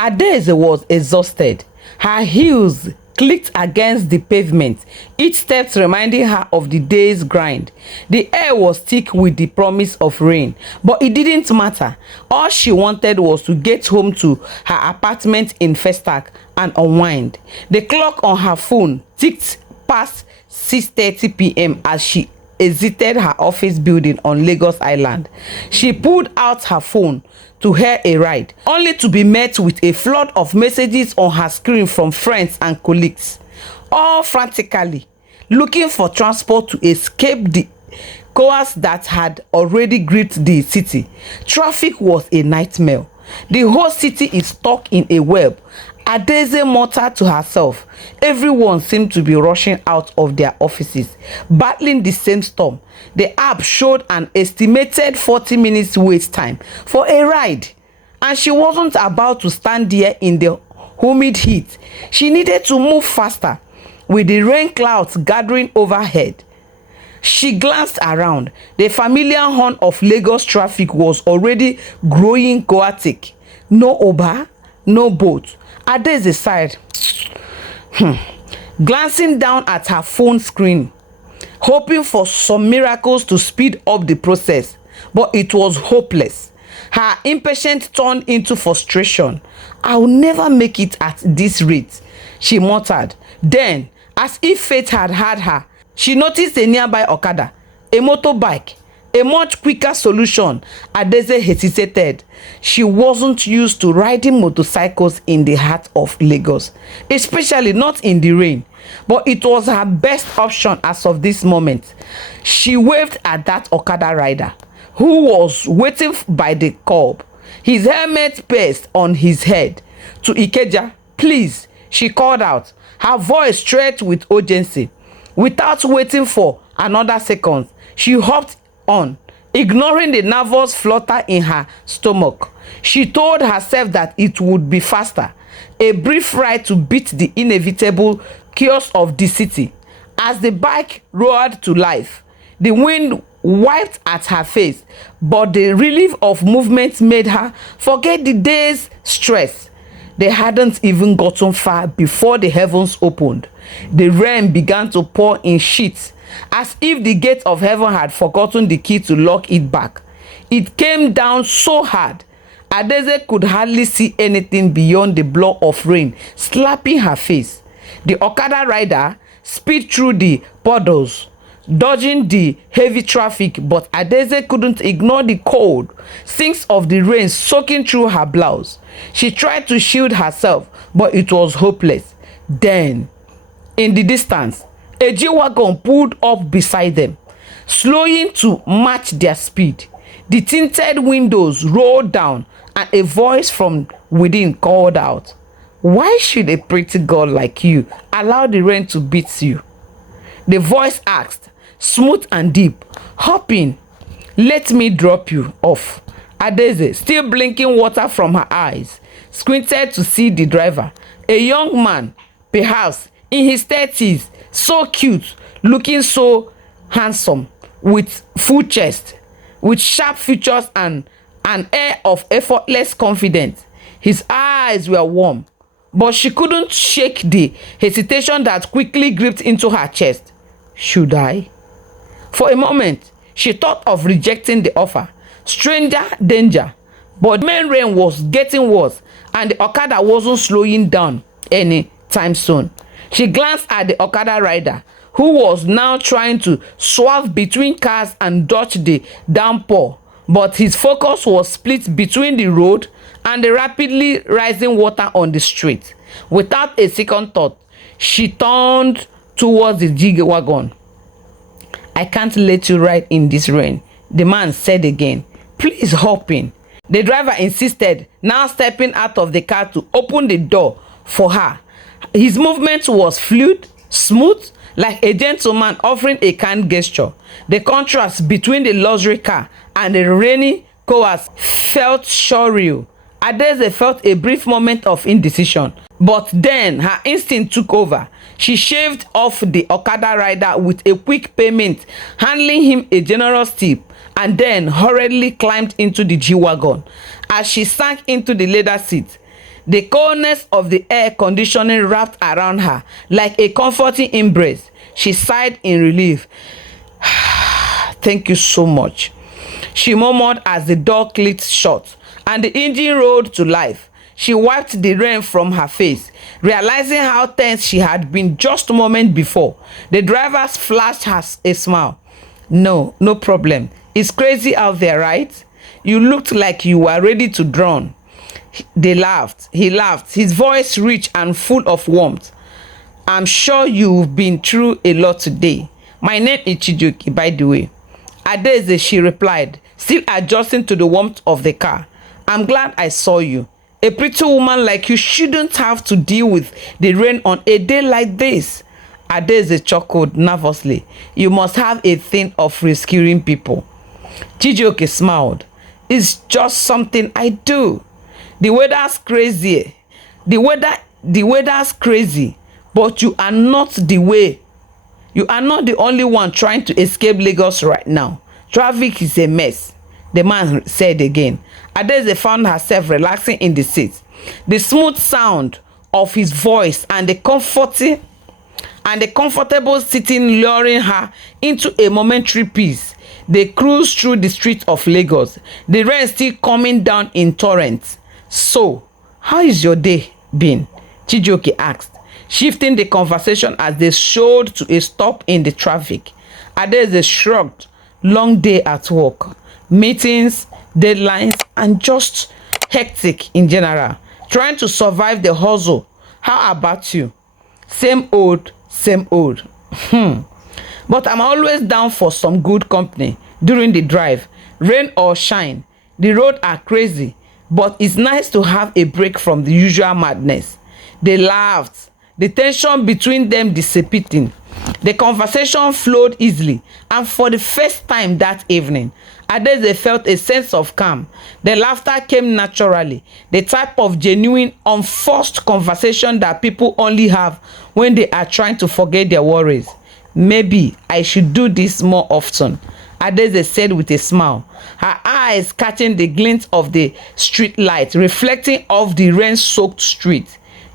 Adaeze was exhausted. Her heels clicked against the pavement, each step reminding her of the day's grind. The air was thick with the promise of rain, but it didn't matter. All she wanted was to get home to her apartment in Festac and unwind. The clock on her phone ticked past 6:30 p.m. as she exited her office building on Lagos Island. She pulled out her phone to hail a ride, only to be met with a flood of messages on her screen from friends and colleagues, all frantically looking for transport to escape the chaos that had already gripped the city. Traffic was a nightmare. The whole city is stuck in a web. Adaeze muttered to herself. Everyone seemed to be rushing out of their offices, battling the same storm. The app showed an estimated 40 minutes wait time for a ride, and she wasn't about to stand there in the humid heat. She needed to move faster. With the rain clouds gathering overhead, she glanced around. The familiar horn of Lagos traffic was already growing chaotic. No Uber, no boat. Adaeze sighed, glancing down at her phone screen, hoping for some miracles to speed up the process, but it was hopeless. Her impatience turned into frustration. "I'll never make it at this rate," she muttered. Then, as if fate had had her, she noticed a nearby Okada, a motorbike, a much quicker solution. Adaeze hesitated. She wasn't used to riding motorcycles in the heart of Lagos, especially not in the rain, but it was her best option as of this moment. She waved at that Okada rider, who was waiting by the curb, his helmet perched on his head. "To Ikeja, please," she called out, her voice stretched with urgency. Without waiting for another second, she hopped on, ignoring the nervous flutter in her stomach. She told herself that it would be faster, a brief ride to beat the inevitable chaos of the city. As the bike roared to life, the wind wiped at her face, but the relief of movement made her forget the day's stress. They hadn't even gotten far before the heavens opened. The rain began to pour in sheets, as if the gate of heaven had forgotten the key to lock it back. It came down so hard, Adaeze could hardly see anything beyond the blur of rain slapping her face. The Okada rider speed through the puddles, dodging the heavy traffic, but Adaeze couldn't ignore the cold sinks of the rain soaking through her blouse. She tried to shield herself, but it was hopeless. Then, in the distance, a G-Wagon pulled up beside them, slowing to match their speed. The tinted windows rolled down, and a voice from within called out, "Why should a pretty girl like you allow the rain to beat you?" The voice asked, smooth and deep, "Hop in. Let me drop you off." Adaeze, still blinking water from her eyes, squinted to see the driver, a young man, perhaps in his 30s, so cute, looking so handsome, with full chest, with sharp features and an air of effortless confidence. His eyes were warm, but she couldn't shake the hesitation that quickly gripped into her chest. Should I? For a moment, she thought of rejecting the offer. Stranger danger. But the main rain was getting worse, and the Okada wasn't slowing down any time soon. She glanced at the Okada rider, who was now trying to swerve between cars and dodge the downpour, but his focus was split between the road and the rapidly rising water on the street. Without a second thought, she turned towards the G-Wagon. "I can't let you ride in this rain," the man said again. "Please hop in." The driver insisted, now stepping out of the car to open the door for her. His movement was fluid, smooth, like a gentleman offering a kind gesture. The contrast between the luxury car and the rainy chaos felt surreal. Adaeze felt a brief moment of indecision, but then her instinct took over. She shaved off the Okada rider with a quick payment, handing him a generous tip, and then hurriedly climbed into the G-Wagon. As she sank into the leather seat, The coldness of the air conditioning wrapped around her like a comforting embrace. She sighed in relief. "Thank you so much," she murmured as the door clicked shut and the engine roared to life. She wiped the rain from her face, realizing how tense she had been just a moment before. The driver flashed her a smile. No problem. It's crazy out there, right? You looked like you were ready to drown." They laughed. He laughed, his voice rich and full of warmth. "I'm sure you've been through a lot today. My name is Chijoke, by the way." "Adaeze," she replied, still adjusting to the warmth of the car. "I'm glad I saw you. A pretty woman like you shouldn't have to deal with the rain on a day like this." Adaeze chuckled nervously. "You must have a thing of rescuing people." Chijoke smiled. "It's just something I do. The weather's crazy. The weather's crazy, but you are not the only one trying to escape Lagos right now. Traffic is a mess," the man said again. Adaeze found herself relaxing in the seat. The smooth sound of his voice and the comfortable sitting luring her into a momentary peace. They cruised through the streets of Lagos, the rain still coming down in torrents. "So, how is your day been?" Chijoke asked, shifting the conversation as they showed to a stop in the traffic. Adaeze shrugged. "Long day at work. Meetings, deadlines, and just hectic in general. Trying to survive the hustle. How about you?" Same old, same old. But I'm always down for some good company during the drive. Rain or shine. The roads are crazy, but it's nice to have a break from the usual madness." They laughed, the tension between them dissipating. The conversation flowed easily, and for the first time that evening, Adaeze felt a sense of calm. The laughter came naturally, the type of genuine, unforced conversation that people only have when they are trying to forget their worries. "Maybe I should do this more often," Adaeze said with a smile, her eyes catching the glint of the street light reflecting off the rain-soaked street.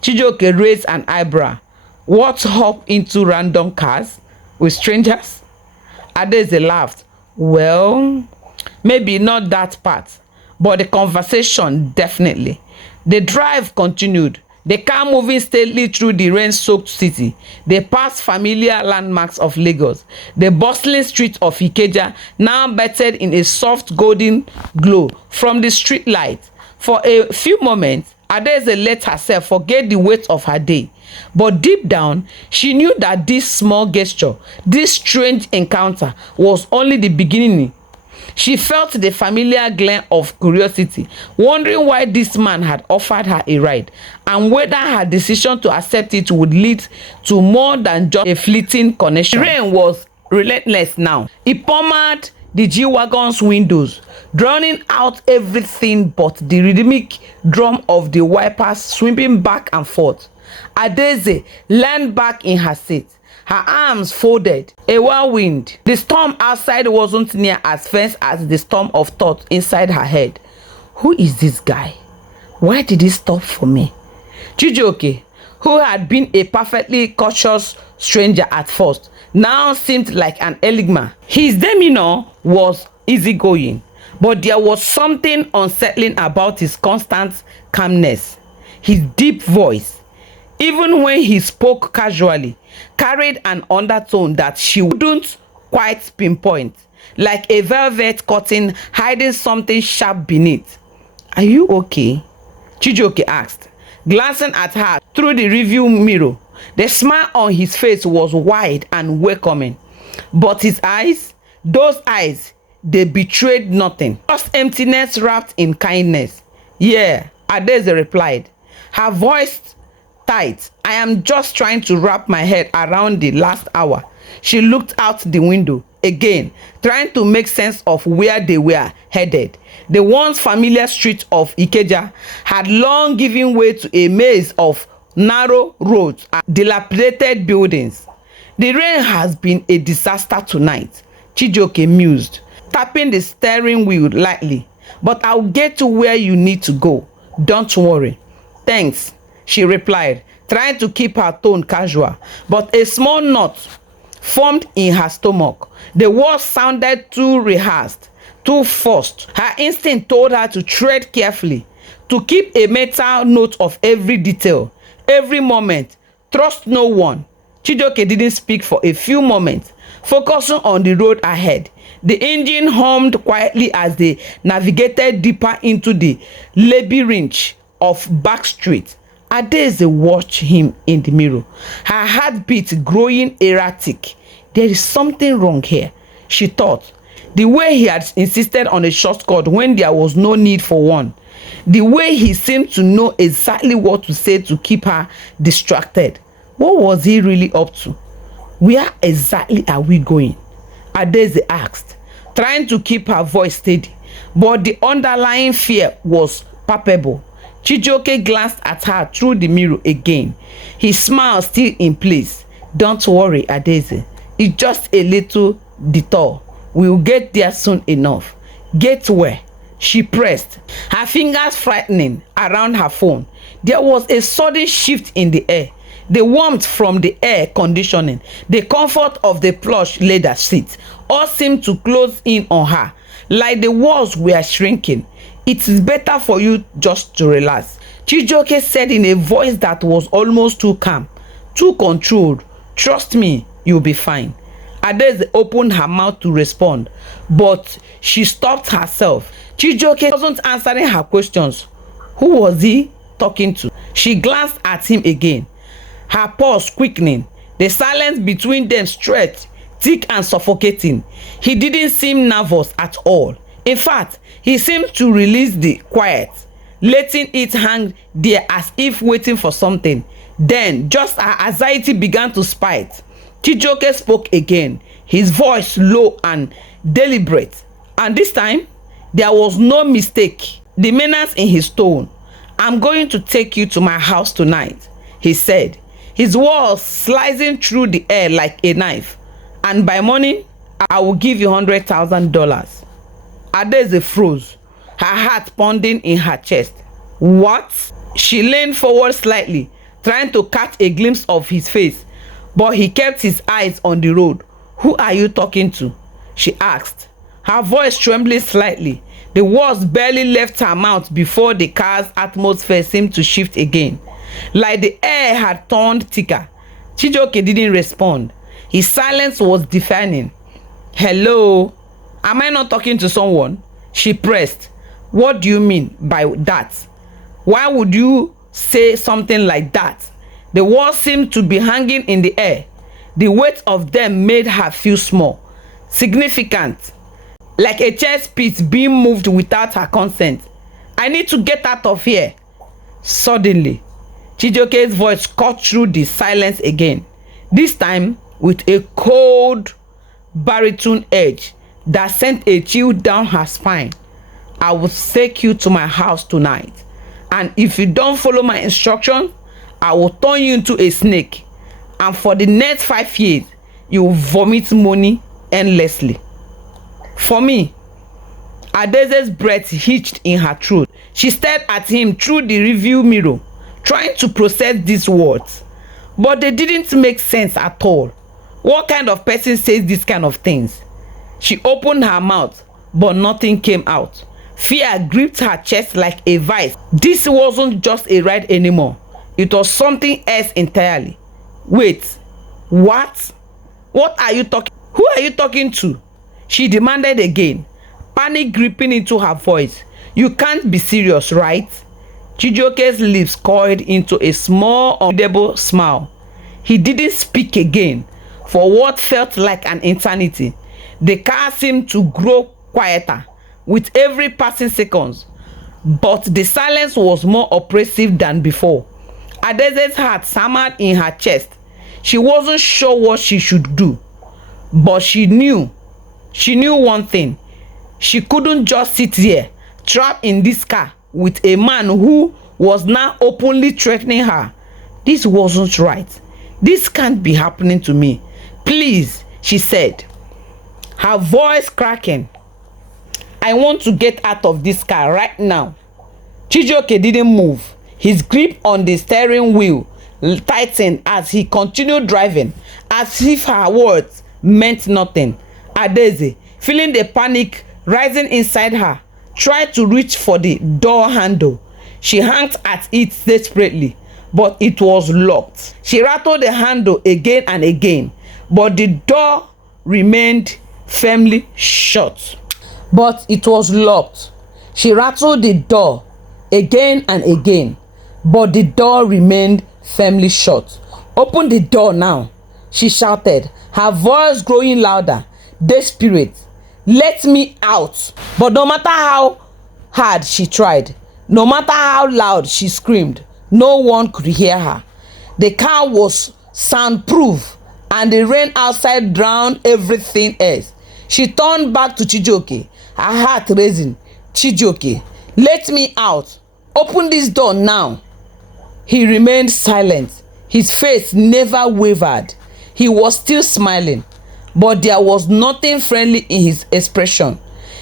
Chijoke raised an eyebrow. "What, hop into random cars with strangers?" Adaeze laughed. "Well, maybe not that part, but the conversation definitely." The drive continued, the car moving steadily through the rain-soaked city. They passed familiar landmarks of Lagos, the bustling streets of Ikeja, now bathed in a soft golden glow from the street light. For a few moments, Adaeze let herself forget the weight of her day. But deep down, she knew that this small gesture, this strange encounter, was only the beginning. She felt the familiar glare of curiosity, wondering why this man had offered her a ride, and whether her decision to accept it would lead to more than just a fleeting connection. The rain was relentless now. It pummeled the G-Wagon's windows, drowning out everything but the rhythmic drum of the wipers sweeping back and forth. Adaeze leaned back in her seat, her arms folded, a whirlwind. The storm outside wasn't near as fierce as the storm of thought inside her head. Who is this guy? Why did he stop for me? Chijoke, who had been a perfectly cautious stranger at first, now seemed like an enigma. His demeanor was easygoing, but there was something unsettling about his constant calmness. His deep voice, even when he spoke casually, carried an undertone that she wouldn't quite pinpoint, like a velvet curtain hiding something sharp beneath. Are you okay? Chijoke asked, glancing at her through the rearview mirror. The smile on his face was wide and welcoming, but his eyes, those eyes, they betrayed nothing, just emptiness wrapped in kindness. Yeah, Adaeze replied, her voice tight. I am just trying to wrap my head around the last hour. She looked out the window again, trying to make sense of where they were headed. The once familiar street of Ikeja had long given way to a maze of narrow roads and dilapidated buildings. The rain has been a disaster tonight, Chijoke mused, tapping the steering wheel lightly. But I'll get to where you need to go. Don't worry. Thanks, she replied, trying to keep her tone casual. But a small knot formed in her stomach. The words sounded too rehearsed, too forced. Her instinct told her to tread carefully, to keep a mental note of every detail, every moment. Trust no one. Chijioke didn't speak for a few moments, focusing on the road ahead. The engine hummed quietly as they navigated deeper into the labyrinth of back streets. Adaeze watched him in the mirror, her heartbeat growing erratic. There is something wrong here, she thought. The way he had insisted on a shortcut when there was no need for one. The way he seemed to know exactly what to say to keep her distracted. What was he really up to? Where exactly are we going? Adaeze asked, trying to keep her voice steady. But the underlying fear was palpable. Chijioke glanced at her through the mirror again, his smile still in place. Don't worry, Adaeze. It's just a little detour. We'll get there soon enough. Get where? She pressed, her fingers frightening around her phone. There was a sudden shift in the air. The warmth from the air conditioning, the comfort of the plush leather seat, all seemed to close in on her, like the walls were shrinking. It is better for you just to relax, Chijioke said in a voice that was almost too calm, too controlled. Trust me, you'll be fine. Adaeze opened her mouth to respond, but she stopped herself. Chijioke wasn't answering her questions. Who was he talking to? She glanced at him again, her pulse quickening, the silence between them stretched, thick and suffocating. He didn't seem nervous at all. In fact, he seemed to release the quiet, letting it hang there as if waiting for something. Then, just as anxiety began to spite, Chijioke spoke again, his voice low and deliberate. And this time, there was no mistake. The menace in his tone. I'm going to take you to my house tonight, he said, his words slicing through the air like a knife. And by morning, I will give you $100,000. Adaeze froze, her heart pounding in her chest. What? She leaned forward slightly, trying to catch a glimpse of his face, but he kept his eyes on the road. Who are you talking to? She asked, her voice trembling slightly. The words barely left her mouth before the car's atmosphere seemed to shift again, like the air had turned thicker. Chijioke didn't respond. His silence was deafening. Hello? Am I not talking to someone? She pressed. What do you mean by that? Why would you say something like that? The words seemed to be hanging in the air. The weight of them made her feel small, significant, like a chess piece being moved without her consent. I need to get out of here. Suddenly, Chijioke's voice cut through the silence again, this time with a cold baritone edge that sent a chill down her spine. I will take you to my house tonight, and if you don't follow my instructions, I will turn you into a snake, and for the next 5 years, you will vomit money endlessly. For me, Adaeze's breath hitched in her throat. She stared at him through the review mirror, trying to process these words, but they didn't make sense at all. What kind of person says these kind of things? She opened her mouth, but nothing came out. Fear gripped her chest like a vice. This wasn't just a ride anymore. It was something else entirely. Wait, what? What are you talking? Who are you talking to? She demanded again, panic gripping into her voice. You can't be serious, right? Chijioke's lips coiled into a small, audible smile. He didn't speak again for what felt like an eternity. The car seemed to grow quieter with every passing seconds, but the silence was more oppressive than before. Adaeze's heart hammered in her chest. She wasn't sure what she should do, but she knew one thing. She couldn't just sit there, trapped in this car with a man who was now openly threatening her. This wasn't right. This can't be happening to me. Please, she said, her voice cracking. I want to get out of this car right now. Chijioke didn't move. His grip on the steering wheel tightened as he continued driving, as if her words meant nothing. Adaeze, feeling the panic rising inside her, tried to reach for the door handle. She hanked at it desperately, but it was locked. She rattled the handle again and again, but the door remained firmly shut. But it was locked. She rattled the door again and again, but the door remained firmly shut. "Open the door now," she shouted, her voice growing louder, desperate. "Let me out." But no matter how hard she tried, no matter how loud she screamed, no one could hear her. The car was soundproof, and the rain outside drowned everything else. She turned back to Chijioke, her heart racing. "Chijioke, let me out. Open this door now." He remained silent. His face never wavered. He was still smiling, but there was nothing friendly in his expression.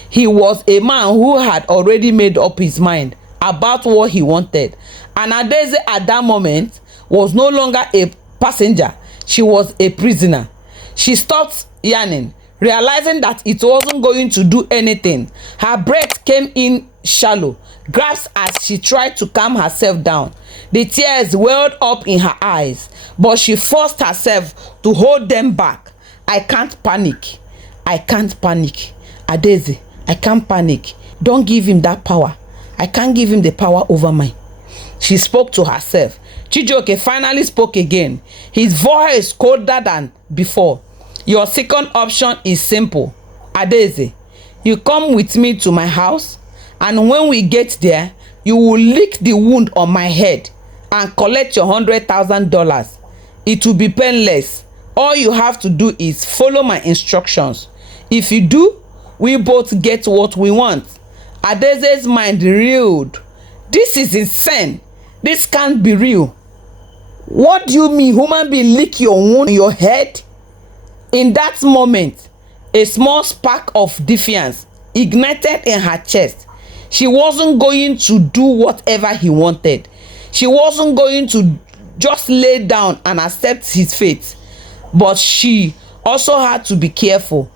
He was a man who had already made up his mind about what he wanted. And Adaeze at that moment was no longer a passenger. She was a prisoner. She stopped yarning, realizing that it wasn't going to do anything. Her breath came in shallow, gasped as she tried to calm herself down. The tears welled up in her eyes, but she forced herself to hold them back. "I can't panic. I can't panic. Adaeze, I can't panic. Don't give him that power. I can't give him the power over me." She spoke to herself. Chijioke finally spoke again, his voice colder than before. "Your second option is simple. Adaeze, you come with me to my house, and when we get there, you will lick the wound on my head and collect your $100,000. It will be painless. All you have to do is follow my instructions. If you do, we both get what we want." Adaeze's mind reeled. "This is insane. This can't be real. What do you mean human being lick your wound on your head?" In that moment, a small spark of defiance ignited in her chest. She wasn't going to do whatever he wanted. She wasn't going to just lay down and accept his fate. But she also had to be careful.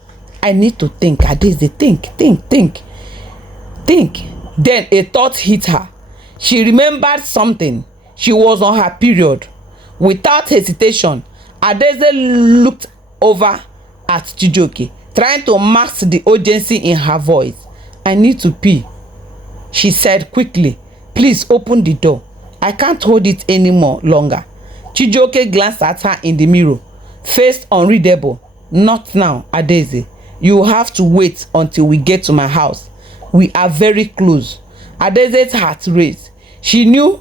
"I need to think, Adaeze, think. Then a thought hit her. She remembered something. She was on her period. Without hesitation, Adaeze looked over at Chijioke, trying to mask the urgency in her voice. "I need to pee," she said quickly. "Please open the door. I can't hold it any more longer." Chijioke glanced at her in the mirror, face unreadable. "Not now, Adaeze. You have to wait until we get to my house. We are very close." Adaeze's heart raced. She knew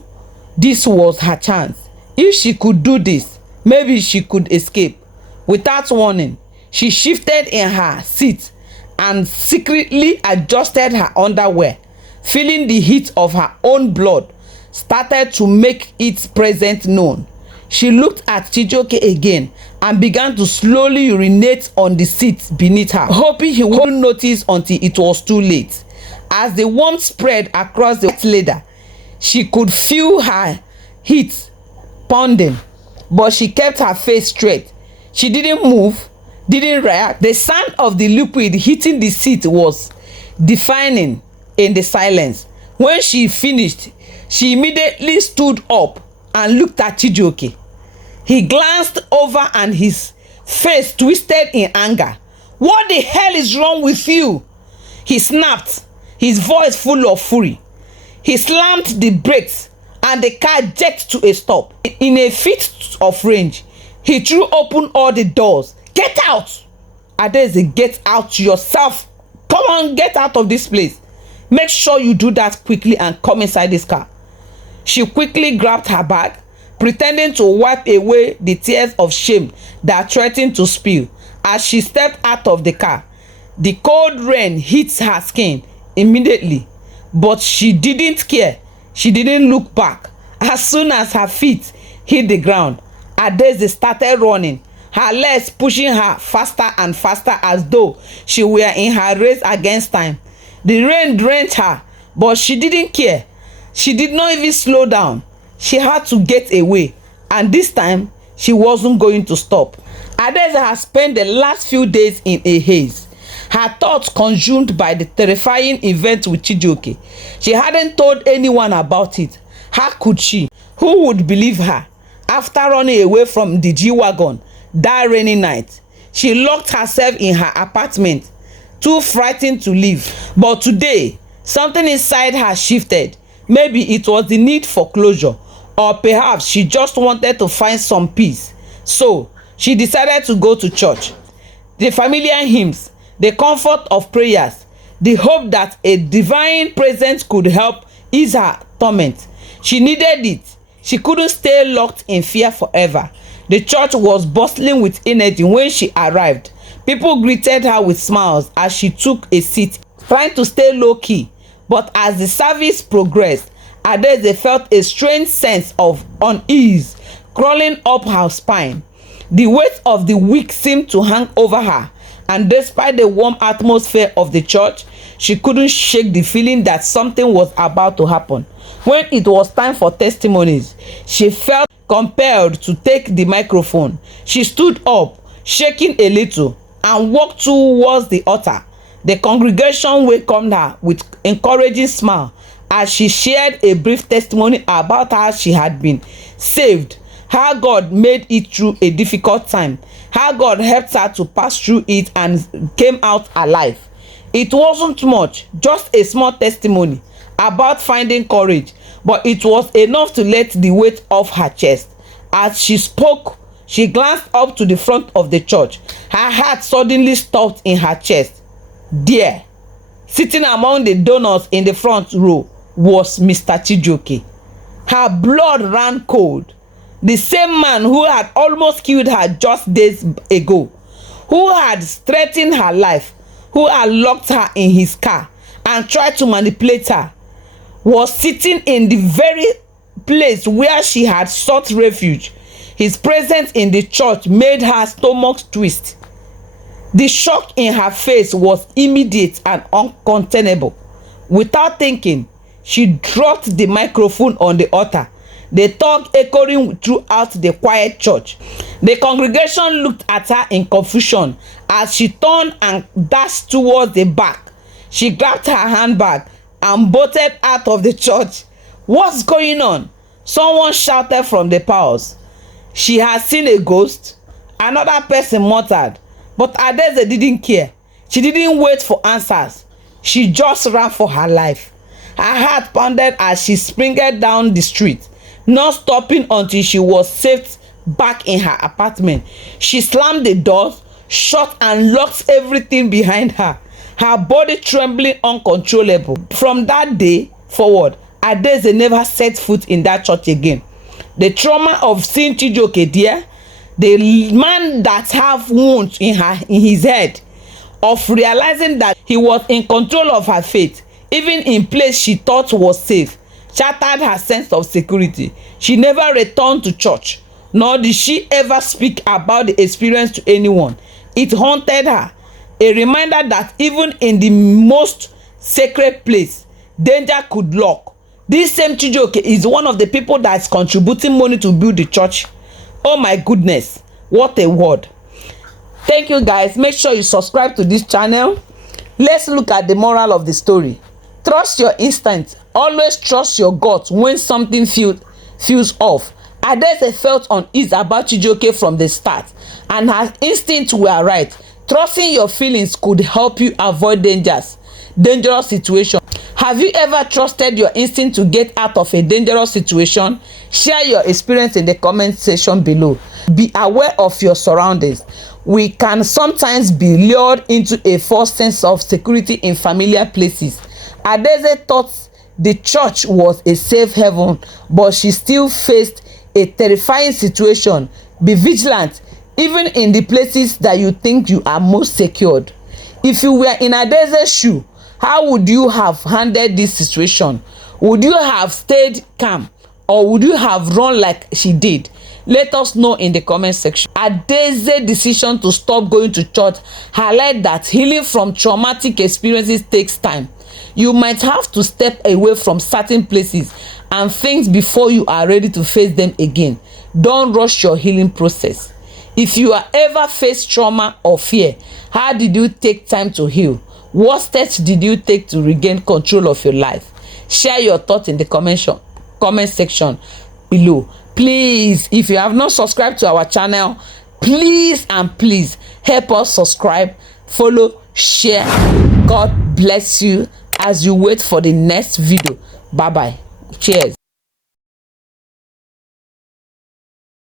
this was her chance. If she could do this, maybe she could escape. Without warning, she shifted in her seat and secretly adjusted her underwear, feeling the heat of her own blood started to make its presence known. She looked at Chijioke again and began to slowly urinate on the seat beneath her, hoping he wouldn't notice until it was too late. As the warmth spread across the leather, she could feel her heat pounding, but she kept her face straight. She didn't move, didn't react. The sound of the liquid hitting the seat was deafening in the silence. When she finished, she immediately stood up and looked at Chijioke. He glanced over and his face twisted in anger. "What the hell is wrong with you?" he snapped, his voice full of fury. He slammed the brakes and the car jerked to a stop. In a fit of rage, he threw open all the doors. "Get out!" "Adaeze, get out yourself. Come on, get out of this place. Make sure you do that quickly and come inside this car." She quickly grabbed her bag, pretending to wipe away the tears of shame that threatened to spill. As she stepped out of the car, the cold rain hit her skin immediately, but she didn't care. She didn't look back. As soon as her feet hit the ground, Adaeze started running, her legs pushing her faster and faster as though she were in her race against time. The rain drenched her, but she didn't care. She did not even slow down. she had to get away, and this time she wasn't going to stop. Adaeze has spent the last few days in a haze, her thoughts consumed by the terrifying event with Chijioke. She hadn't told anyone about it. How could she? Who would believe her? After running away from the G-Wagon that rainy night, she locked herself in her apartment, too frightened to leave. But today, something inside her shifted. Maybe it was the need for closure, or perhaps she just wanted to find some peace. So, she decided to go to church. The familiar hymns, the comfort of prayers, the hope that a divine presence could help ease her torment. She needed it. She couldn't stay locked in fear forever. The church was bustling with energy when she arrived. People greeted her with smiles as she took a seat, trying to stay low-key. But as the service progressed, Adaeze felt a strange sense of unease crawling up her spine. The weight of the week seemed to hang over her, and despite the warm atmosphere of the church, she couldn't shake the feeling that something was about to happen. When it was time for testimonies, she felt compelled to take the microphone. She stood up, shaking a little, and walked towards the altar. The congregation welcomed her with encouraging smile as she shared a brief testimony about how she had been saved, how God made it through a difficult time, how God helped her to pass through it and came out alive. It wasn't much, just a small testimony about finding courage, but it was enough to let the weight off her chest. As she spoke, she glanced up to the front of the church. Her heart suddenly stopped in her chest. There, sitting among the donors in the front row, was Mr. Chijioke. Her blood ran cold. The same man who had almost killed her just days ago, who had threatened her life, who had locked her in his car and tried to manipulate her, was sitting in the very place where she had sought refuge. His presence in the church made her stomach twist. The shock in her face was immediate and uncontainable. Without thinking, she dropped the microphone on the altar, the talk echoing throughout the quiet church. The congregation looked at her in confusion as she turned and dashed towards the back. She grabbed her handbag and bolted out of the church. What's going on? Someone shouted from the pause. She had seen a ghost, another person muttered, but Adaeze didn't care. She didn't wait for answers. She just ran for her life. Her heart pounded as she sprinted down the street, not stopping until she was safe back in her apartment. She slammed the doors shut and locked everything behind her, her body trembling uncontrollable. From that day forward, Adaeze never set foot in that church again. The trauma of seeing Chijioke there, the man that have wounds in his head, of realizing that he was in control of her fate, even in place she thought was safe, shattered her sense of security. She never returned to church, nor did she ever speak about the experience to anyone. It haunted her, a reminder that even in the most sacred place, danger could lurk. This same Chijioke is one of the people that's contributing money to build the church. Oh my goodness, what a word. Thank you guys. Make sure you subscribe to this channel. Let's look at the moral of the story. Trust your instinct. Always trust your gut when something feels off. Adaeze felt uneasy about Chijioke from the start, and her instincts were right. Trusting your feelings could help you avoid dangerous situations. Have you ever trusted your instinct to get out of a dangerous situation? Share your experience in the comment section below. Be aware of your surroundings. We can sometimes be lured into a false sense of security in familiar places. Adaeze thought the church was a safe haven, but she still faced a terrifying situation. Be vigilant, even in the places that you think you are most secured. If you were in Adaeze's shoe, how would you have handled this situation? Would you have stayed calm, or would you have run like she did? Let us know in the comment section. Adaeze's decision to stop going to church highlights that healing from traumatic experiences takes time. You might have to step away from certain places and things before you are ready to face them again. Don't rush your healing process. If you are ever faced trauma or fear, how did you take time to heal? What steps did you take to regain control of your life? Share your thoughts in the comment section below. Please, if you have not subscribed to our channel, please help us subscribe, follow, share. God bless you as you wait for the next video. Bye bye. Cheers.